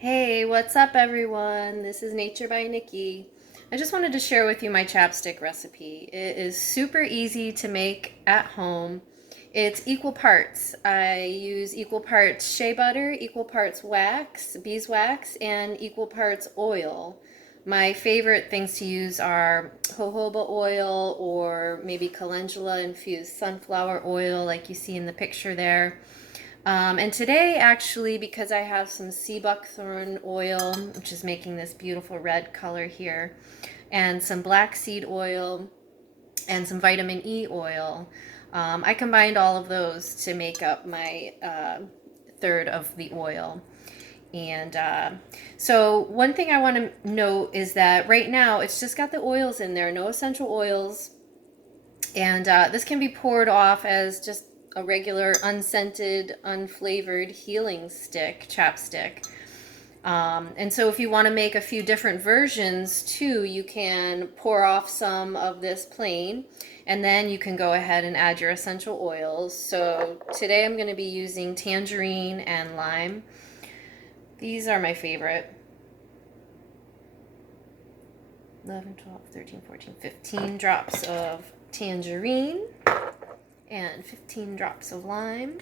Hey, what's up everyone? This is Nature by Nikki. I just wanted to share with you my chapstick recipe. It is super easy to make at home. It's equal parts. I use equal parts shea butter, equal parts wax, beeswax, and equal parts oil. My favorite things to use are jojoba oil or maybe calendula infused sunflower oil like you see in the picture there. And today, actually, because I have some sea buckthorn oil, which is making this beautiful red color here, and some black seed oil, and some vitamin E oil, I combined all of those to make up my third of the oil. And so, one thing I want to note is that right now it's just got the oils in there, no essential oils, and this can be poured off as just a regular unscented, unflavored healing stick, chapstick. And so if you want to make a few different versions too, you can pour off some of this plain and then you can go ahead and add your essential oils. So today I'm going to be using tangerine and lime. These are my favorite. 11, 12, 13, 14, 15 drops of tangerine and 15 drops of lime.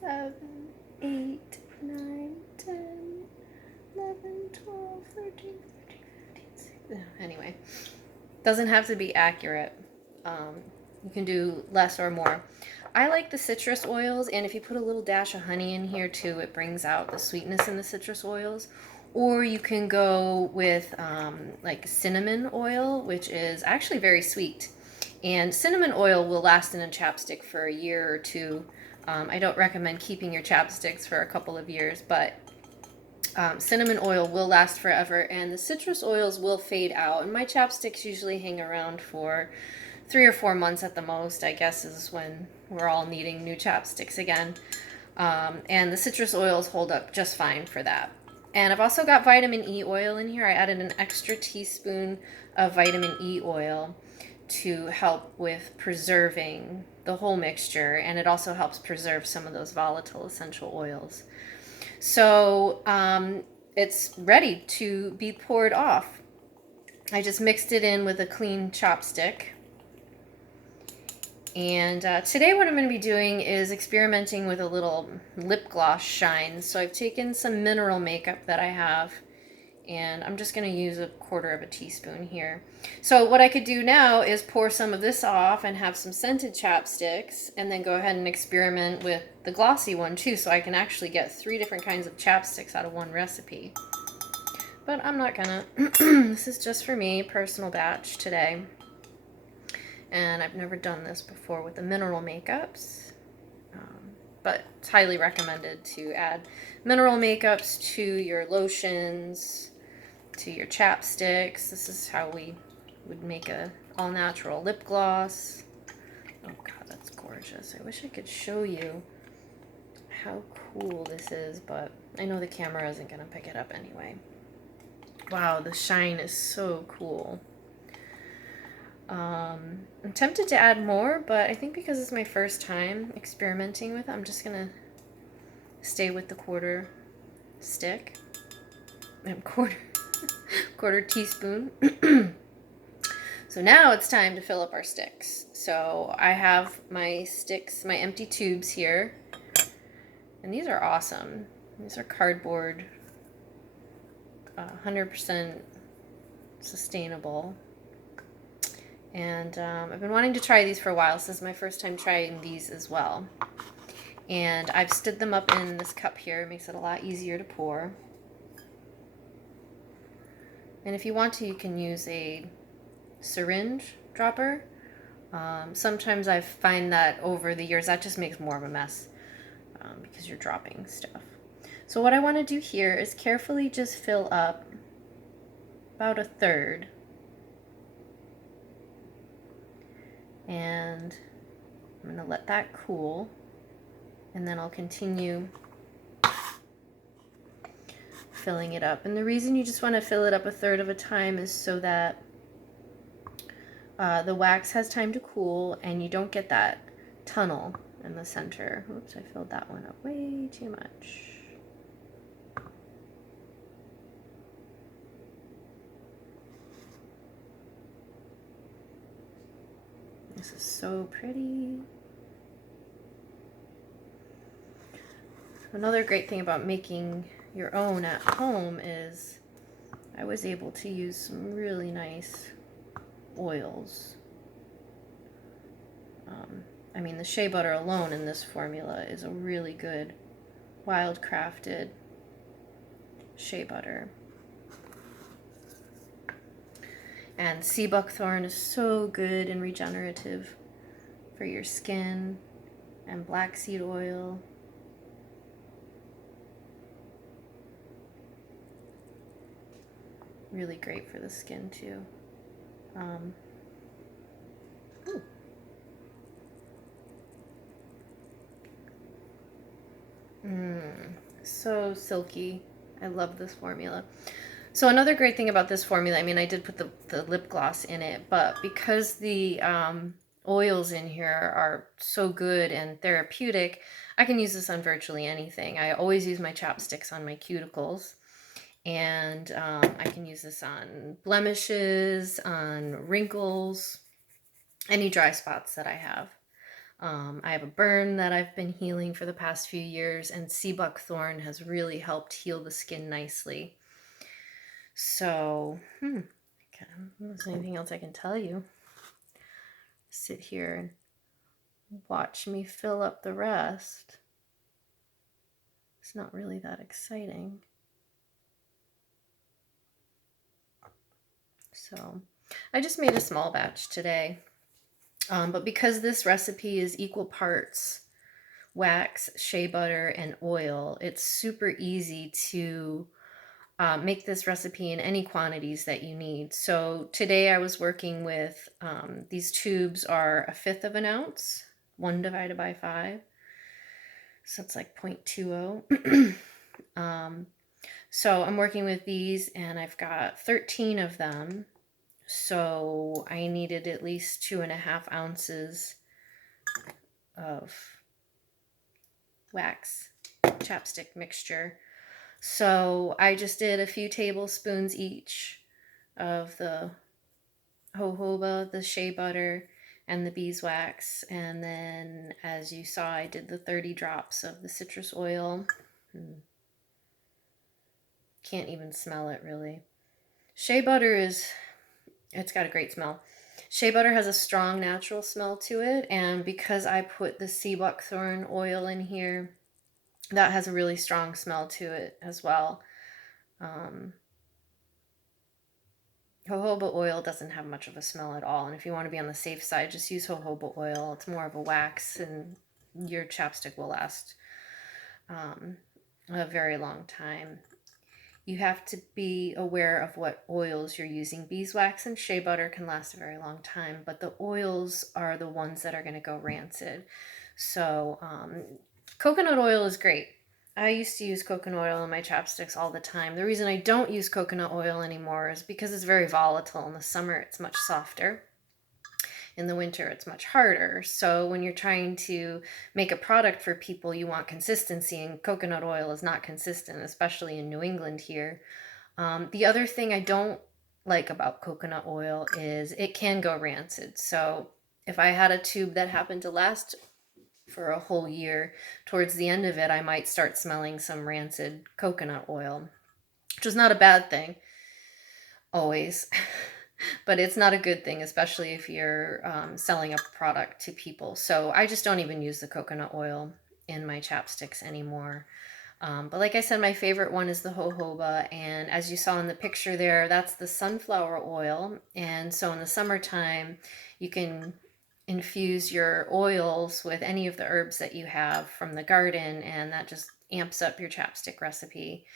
7, 8, 9, 10, 11, 12, 13, 14, 15, 16. Anyway, doesn't have to be accurate. You can do less or more. I like the citrus oils, and if you put a little dash of honey in here too, it brings out the sweetness in the citrus oils. Or you can go with like cinnamon oil, which is actually very sweet. And cinnamon oil will last in a chapstick for a year or two. I don't recommend keeping your chapsticks for a couple of years, but cinnamon oil will last forever, and the citrus oils will fade out. And my chapsticks usually hang around for 3 or 4 months at the most, I guess, is when we're all needing new chapsticks again. And the citrus oils hold up just fine for that. And I've also got vitamin E oil in here. I added an extra teaspoon of vitamin E oil to help with preserving the whole mixture, and it also helps preserve some of those volatile essential oils. So it's ready to be poured off. I just mixed it in with a clean chopstick. And today what I'm going to be doing is experimenting with a little lip gloss shine. So I've taken some mineral makeup that I have, and I'm just going to use 1/4 teaspoon here. So what I could do now is pour some of this off and have some scented chapsticks, and then go ahead and experiment with the glossy one too, so I can actually get 3 different kinds of chapsticks out of one recipe. But I'm not gonna. This is just for me, personal batch today. And I've never done this before with the mineral makeups. But it's highly recommended to add mineral makeups to your lotions, to your chapsticks. This is how we would make a all-natural lip gloss. Oh god, that's gorgeous. I wish I could show you how cool this is, but I know the camera isn't going to pick it up anyway. Wow, the shine is so cool. I'm tempted to add more, but I think because it's my first time experimenting with it, I'm just going to stay with the 1/4 stick. And quarter teaspoon. So now it's time to fill up our sticks. So I have my sticks, my empty tubes here. And these are awesome. These are cardboard, 100% sustainable. And I've been wanting to try these for a while. This is my first time trying these as well. And I've stood them up in this cup here. It makes it a lot easier to pour. And if you want to, you can use a syringe dropper. Sometimes I find that over the years that just makes more of a mess because you're dropping stuff. So what I want to do here is carefully just fill up about 1/3. And I'm going to let that cool, and then I'll continue filling it up. And the reason you just want to fill it up 1/3 of a time is so that the wax has time to cool and you don't get that tunnel in the center. Oops, I filled that one up way too much. This is so pretty. Another great thing about making your own at home is I was able to use some really nice oils. I mean, the shea butter alone in this formula is a really good wild crafted shea butter. And sea buckthorn is so good and regenerative for your skin, and black seed oil. Really great for the skin too. So silky. I love this formula. So another great thing about this formula, I mean, I did put the lip gloss in it, but because the oils in here are so good and therapeutic, I can use this on virtually anything. I always use my chapsticks on my cuticles, and I can use this on blemishes, on wrinkles, any dry spots that I have. I have a burn that I've been healing for the past few years, and sea buckthorn has really helped heal the skin nicely. So, there's anything else I can tell you. Sit here and watch me fill up the rest. It's not really that exciting. So, I just made a small batch today. But because this recipe is equal parts wax, shea butter, and oil, it's super easy to make this recipe in any quantities that you need. So today I was working with, these tubes are 1/5 of an ounce, 1 divided by 5. So it's like 0.20. So I'm working with these, and I've got 13 of them. So I needed at least 2.5 ounces of wax chapstick mixture. So I just did a few tablespoons each of the jojoba, the shea butter, and the beeswax. And then, as you saw, I did the 30 drops of the citrus oil. Can't even smell it, really. Shea butter it's got a great smell. Shea butter has a strong natural smell to it, and because I put the sea buckthorn oil in here, that has a really strong smell to it as well. Jojoba oil doesn't have much of a smell at all, and if you want to be on the safe side, just use jojoba oil. It's more of a wax, and your chapstick will last a very long time. You have to be aware of what oils you're using. Beeswax and shea butter can last a very long time, but the oils are the ones that are going to go rancid. So coconut oil is great. I used to use coconut oil in my chapsticks all the time. The reason I don't use coconut oil anymore is because it's very volatile. In the summer, it's much softer. In the winter, it's much harder. So when you're trying to make a product for people, you want consistency, and coconut oil is not consistent, especially in New England here. The other thing I don't like about coconut oil is it can go rancid. So if I had a tube that happened to last for a whole year, towards the end of it, I might start smelling some rancid coconut oil, which is not a bad thing, always. But it's not a good thing, especially if you're selling a product to people. So I just don't even use the coconut oil in my chapsticks anymore. But like I said, my favorite one is the jojoba. And as you saw in the picture there, that's the sunflower oil. And so in the summertime, you can infuse your oils with any of the herbs that you have from the garden, and that just amps up your chapstick recipe.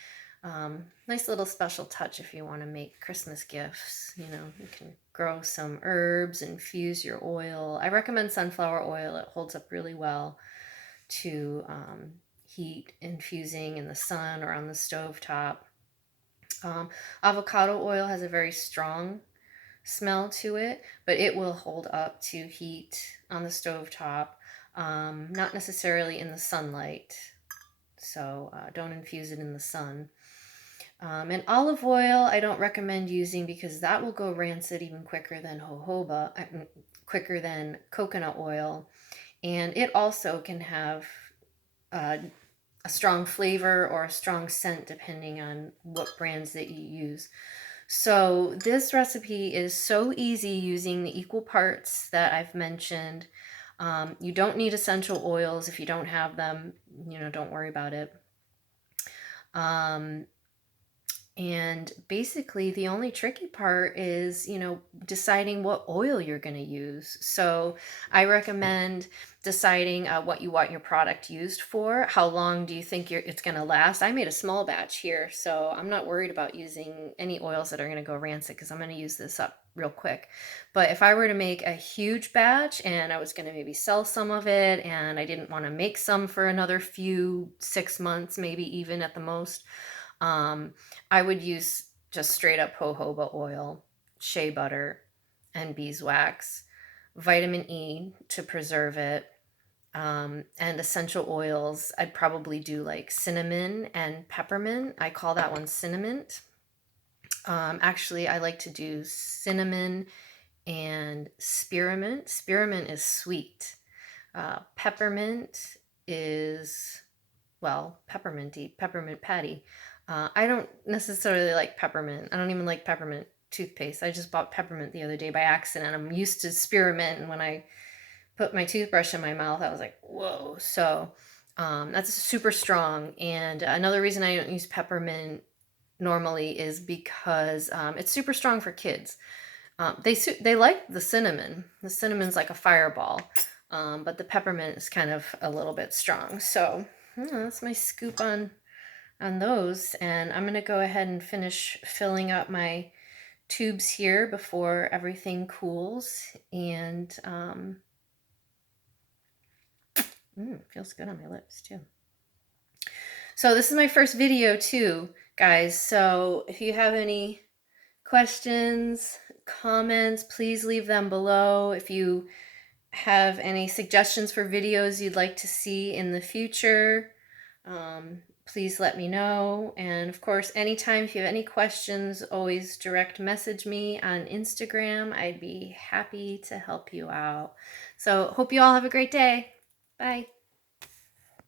Nice little special touch if you want to make Christmas gifts. You can grow some herbs, infuse your oil. I recommend sunflower oil. It holds up really well to heat infusing in the sun or on the stove top. Avocado oil has a very strong smell to it, but it will hold up to heat on the stove top. not necessarily in the sunlight. So don't infuse it in the sun. And olive oil, I don't recommend using because that will go rancid even quicker than quicker than coconut oil. And it also can have uh, a strong flavor or a strong scent depending on what brands that you use. So this recipe is so easy using the equal parts that I've mentioned. You don't need essential oils if you don't have them. Don't worry about it. Um, And basically, the only tricky part is, deciding what oil you're going to use. So I recommend deciding what you want your product used for. How long do you think it's going to last? I made a small batch here, so I'm not worried about using any oils that are going to go rancid because I'm going to use this up real quick. But if I were to make a huge batch and I was going to maybe sell some of it and I didn't want to make some for another 6 months, maybe even at the most, I would use just straight up jojoba oil, shea butter, and beeswax, vitamin E to preserve it, and essential oils. I'd probably do like cinnamon and peppermint. I call that one cinnamon. Actually, I like to do cinnamon and spearmint. Spearmint is sweet. Peppermint is, well, pepperminty, peppermint patty. I don't necessarily like peppermint. I don't even like peppermint toothpaste. I just bought peppermint the other day by accident. I'm used to spearmint, and when I put my toothbrush in my mouth, I was like, whoa. So that's super strong. And another reason I don't use peppermint normally is because it's super strong for kids. They like the cinnamon. The cinnamon's like a fireball, but the peppermint is kind of a little bit strong. So that's my scoop on those. And I'm gonna go ahead and finish filling up my tubes here before everything cools. And feels good on my lips too. So this is my first video too, guys. So if you have any questions, comments, please leave them below. If you have any suggestions for videos you'd like to see in the future, please let me know. And of course, anytime if you have any questions, always direct message me on Instagram. I'd be happy to help you out. So hope you all have a great day. Bye.